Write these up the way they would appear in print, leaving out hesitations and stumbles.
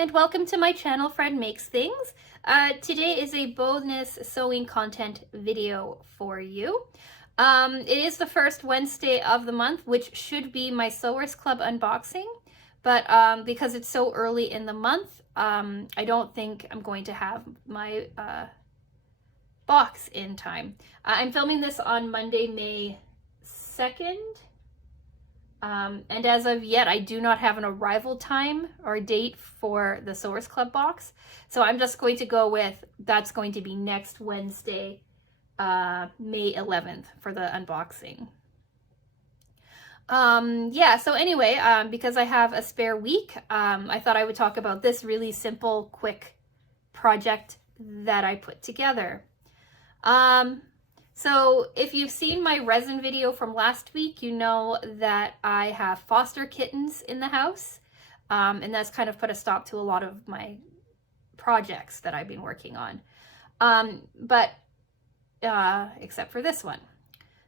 and welcome to my channel, Fred Makes Things. Today is a bonus sewing content video for you. It is the first Wednesday of the month, which should be my Sewers Club unboxing, but because it's so early in the month, I don't think I'm going to have my box in time. I'm filming this on Monday, May 2nd. And as of yet, I do not have an arrival time or date for the Sewers Club box. So I'm just going to go with, that's going to be next Wednesday, May 11th for the unboxing. Yeah, so anyway, because I have a spare week, I thought I would talk about this really simple, quick project that I put together. So if you've seen my resin video from last week, you know that I have foster kittens in the house. And that's kind of put a stop to a lot of my projects that I've been working on. Except for this one.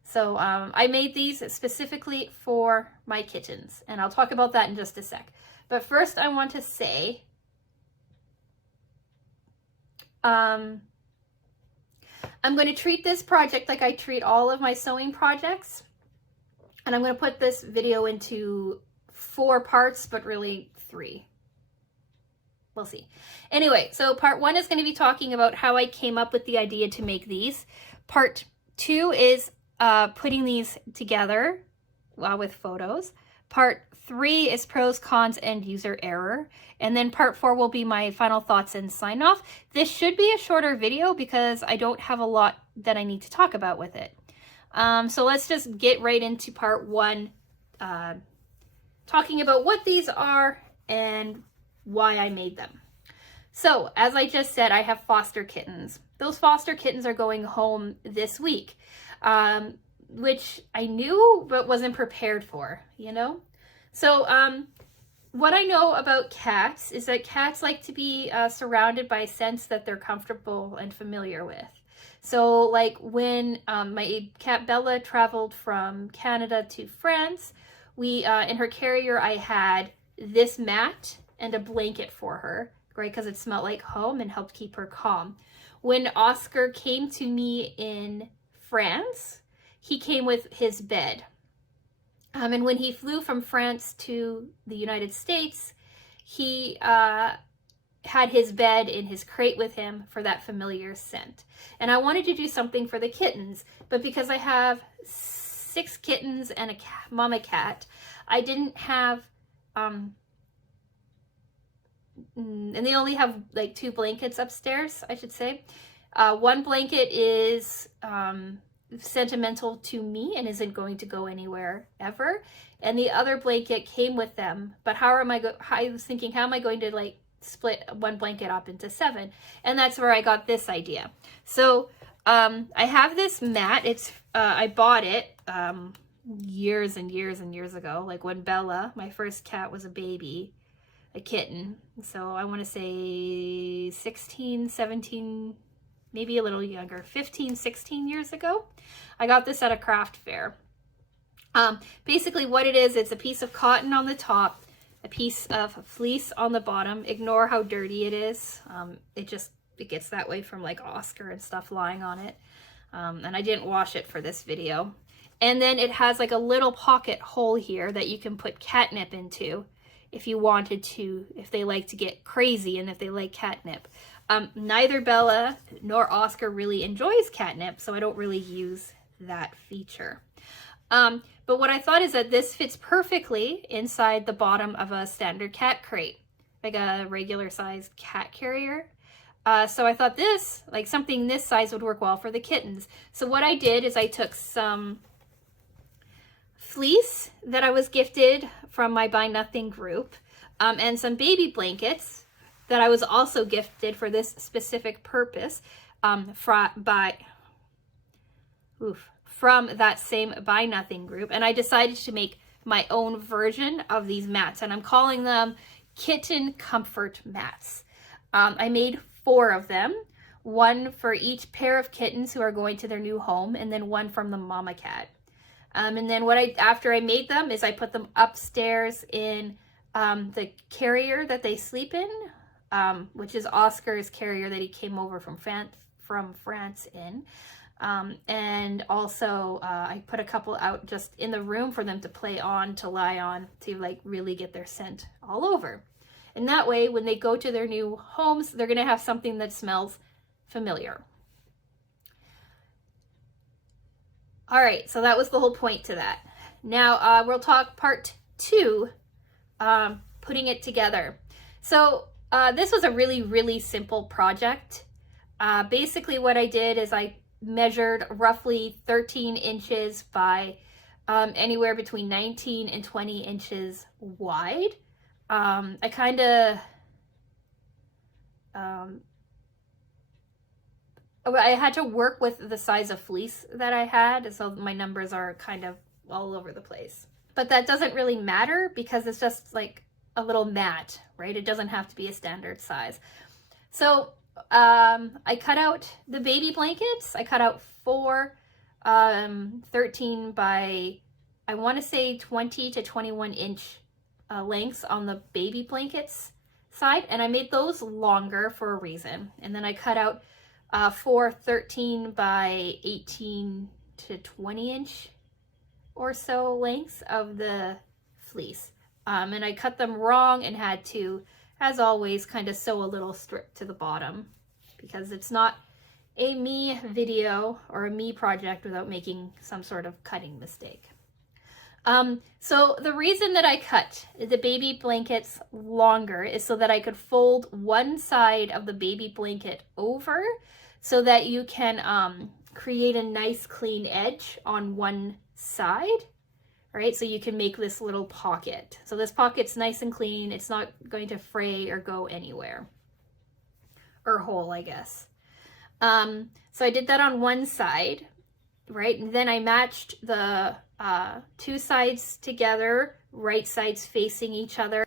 So I made these specifically for my kittens, and I'll talk about that in just a sec. But first I want to say, I'm going to treat this project like I treat all of my sewing projects. And I'm going to put this video into 4 parts, but really 3. We'll see. Anyway, so part 1 is going to be talking about how I came up with the idea to make these. Part 2 is putting these together with photos. Part 3 is pros, cons, and user error. And then part 4 will be my final thoughts and sign off. This should be a shorter video because I don't have a lot that I need to talk about with it. So let's just get right into part 1, talking about what these are and why I made them. So as I just said, I have foster kittens. Those foster kittens are going home this week, which I knew but wasn't prepared for, you know? So what I know about cats is that cats like to be surrounded by scents that they're comfortable and familiar with. So like when my cat Bella traveled from Canada to France, we in her carrier I had this mat and a blanket for her, right? Because it smelled like home and helped keep her calm. When Oscar came to me in France, he came with his bed. And when he flew from France to the United States, he had his bed in his crate with him for that familiar scent. And I wanted to do something for the kittens, but because I have 6 kittens and a mama cat, I didn't have, and they only have like 2 blankets upstairs, I should say. One blanket is sentimental to me and isn't going to go anywhere ever, and the other blanket came with them, but I was thinking, how am I going to like split one blanket up into 7? And that's where I got this idea. So I have this mat. It's I bought it years and years and years ago, like when Bella, my first cat, was a baby, a kitten. So I want to say 16, 17, maybe a little younger, 15, 16 years ago. I got this at a craft fair. Basically what it is, it's a piece of cotton on the top, a piece of fleece on the bottom. Ignore how dirty it is. It gets that way from like Oscar and stuff lying on it. And I didn't wash it for this video. And then it has like a little pocket hole here that you can put catnip into if you wanted to, if they like to get crazy and if they like catnip. Neither Bella nor Oscar really enjoys catnip, so I don't really use that feature. But what I thought is that this fits perfectly inside the bottom of a standard cat crate, like a regular sized cat carrier. So I thought this, like something this size would work well for the kittens. So what I did is I took some fleece that I was gifted from my Buy Nothing group, and some baby blankets that I was also gifted for this specific purpose from that same Buy Nothing group. And I decided to make my own version of these mats, and I'm calling them Kitten Comfort Mats. I made 4 of them, 1 for each pair of kittens who are going to their new home, and then 1 from the mama cat. And then after I made them is I put them upstairs in the carrier that they sleep in, which is Oscar's carrier that he came over from France in. And also I put a couple out just in the room for them to play on, to lie on, to like really get their scent all over. And that way, when they go to their new homes, they're going to have something that smells familiar. All right, so that was the whole point to that. Now we'll talk part 2, putting it together. So this was a really, really simple project. Basically what I did is I measured roughly 13 inches by anywhere between 19 and 20 inches wide. I kind of I had to work with the size of fleece that I had, so my numbers are kind of all over the place. But that doesn't really matter because it's just like a little mat, right? It doesn't have to be a standard size. So I cut out the baby blankets. I cut out 4 13 by, I want to say 20 to 21 inch lengths on the baby blankets side, and I made those longer for a reason. And then I cut out 4 13 by 18 to 20 inch or so lengths of the fleece. And I cut them wrong and had to, as always, kind of sew a little strip to the bottom because it's not a me video or a me project without making some sort of cutting mistake. So the reason that I cut the baby blankets longer is so that I could fold one side of the baby blanket over so that you can create a nice clean edge on one side, right? So you can make this little pocket. So this pocket's nice and clean. It's not going to fray or go anywhere, or hole, I guess. So I did that on one side, right? And then I matched the 2 sides together, right sides facing each other.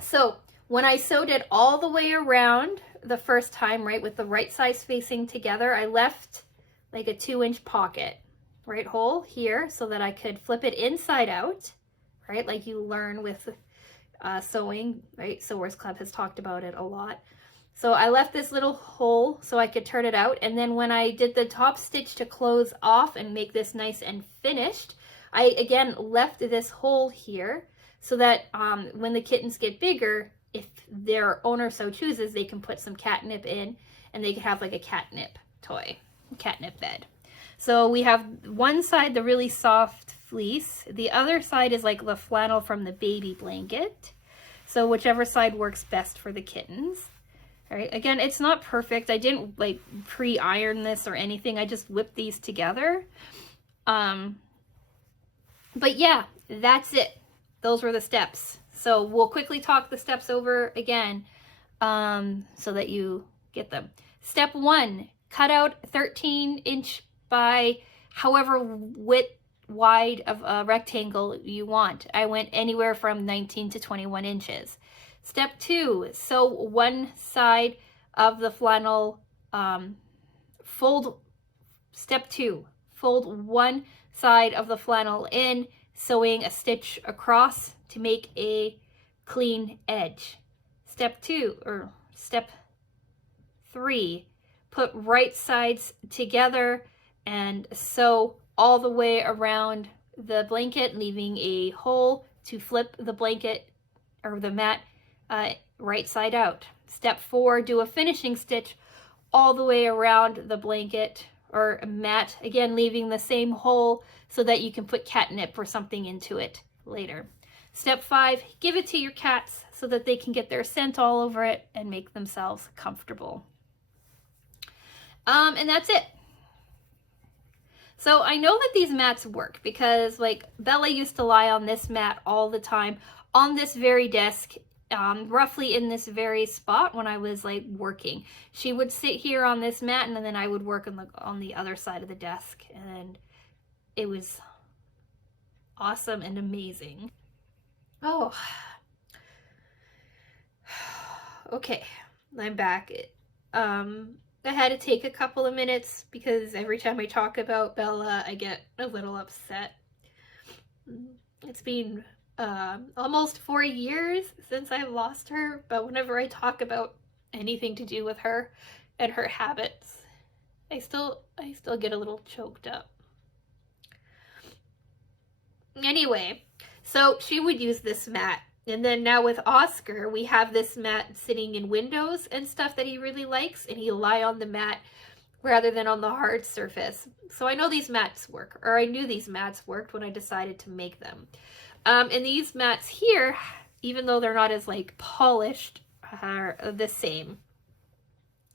So when I sewed it all the way around the first time, right, with the right sides facing together, I left like a 2-inch pocket, right, hole here so that I could flip it inside out, right, like you learn with sewing, right? Sewers Club has talked about it a lot. So I left this little hole so I could turn it out, and then when I did the top stitch to close off and make this nice and finished, I again left this hole here so that when the kittens get bigger, if their owner so chooses, they can put some catnip in and they can have like a catnip toy, catnip bed. So we have one side, the really soft fleece. The other side is like the flannel from the baby blanket. So whichever side works best for the kittens. All right, again, it's not perfect. I didn't like pre-iron this or anything. I just whipped these together. But yeah, that's it. Those were the steps. So we'll quickly talk the steps over again so that you get them. Step 1, cut out 13-inch by however wide of a rectangle you want. I went anywhere from 19 to 21 inches. Step 2, sew one side of the flannel, Step 2, fold one side of the flannel in, sewing a stitch across to make a clean edge. Step 3, put right sides together and sew all the way around the blanket, leaving a hole to flip the blanket or the mat right side out. Step 4, do a finishing stitch all the way around the blanket or mat, again leaving the same hole so that you can put catnip or something into it later. Step 5, give it to your cats so that they can get their scent all over it and make themselves comfortable. And that's it. So I know that these mats work because like Bella used to lie on this mat all the time on this very desk, roughly in this very spot when I was like working. She would sit here on this mat and then I would work on the other side of the desk, and it was awesome and amazing. Oh, okay, I'm back. I had to take a couple of minutes because every time I talk about Bella, I get a little upset. It's been almost 4 years since I've lost her, but whenever I talk about anything to do with her and her habits, I still get a little choked up. Anyway, so she would use this mat. And then now with Oscar, we have this mat sitting in windows and stuff that he really likes, and he'll lie on the mat rather than on the hard surface. So I know these mats work, or I knew these mats worked when I decided to make them. And these mats here, even though they're not as like polished, are the same.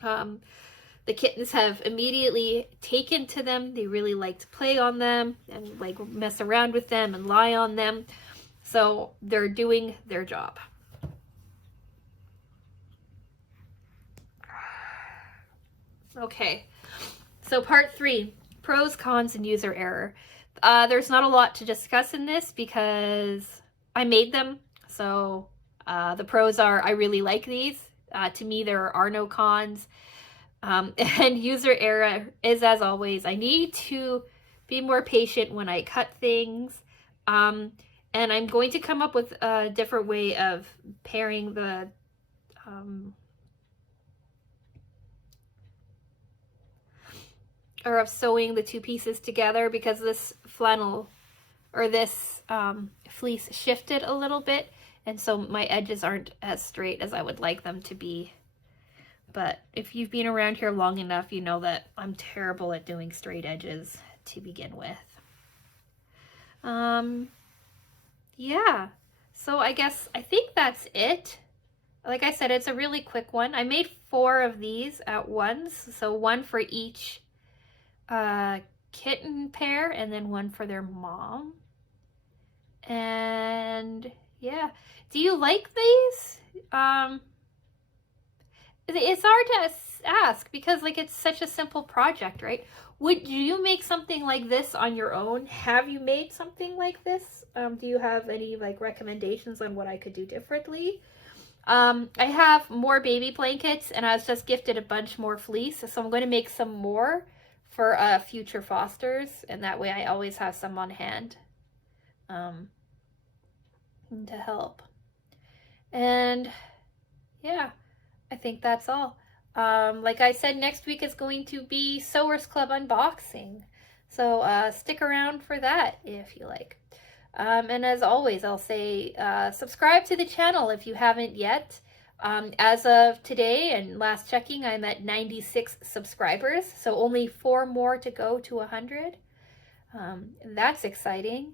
The kittens have immediately taken to them. They really like to play on them and like mess around with them and lie on them. So they're doing their job. Okay, so part 3, pros, cons, and user error. There's not a lot to discuss in this because I made them. So the pros are I really like these. To me, there are no cons. And user error is, as always, I need to be more patient when I cut things. And I'm going to come up with a different way of pairing the or of sewing the 2 pieces together, because this flannel or this fleece shifted a little bit, and so my edges aren't as straight as I would like them to be. But if you've been around here long enough, you know that I'm terrible at doing straight edges to begin with. Yeah, so I think that's it. Like I said, it's a really quick one. I made 4 of these at once, so 1 for each kitten pair and then 1 for their mom. And yeah, do you like these? It's hard to ask because like it's such a simple project, right? Would you make something like this on your own? Have you made something like this? Do you have any like recommendations on what I could do differently? I have more baby blankets and I was just gifted a bunch more fleece, so I'm going to make some more for future fosters, and that way I always have some on hand to help. And yeah, I think that's all. Like I said, next week is going to be Sewers Club unboxing. So stick around for that if you like. And as always, I'll say subscribe to the channel if you haven't yet. As of today and last checking, I'm at 96 subscribers. So only 4 more to go to 100. That's exciting.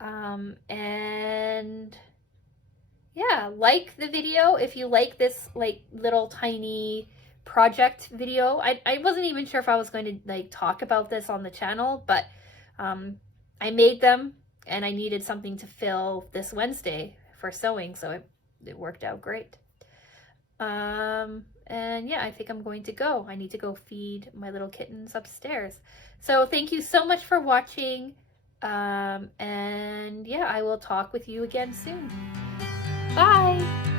And yeah, like the video if you like this like little tiny project video. I wasn't even sure if I was going to like talk about this on the channel, but I made them and I needed something to fill this Wednesday for sewing, so it worked out great. And yeah, I think I'm going to go. I need to go feed my little kittens upstairs. So thank you so much for watching. And yeah, I will talk with you again soon. Bye!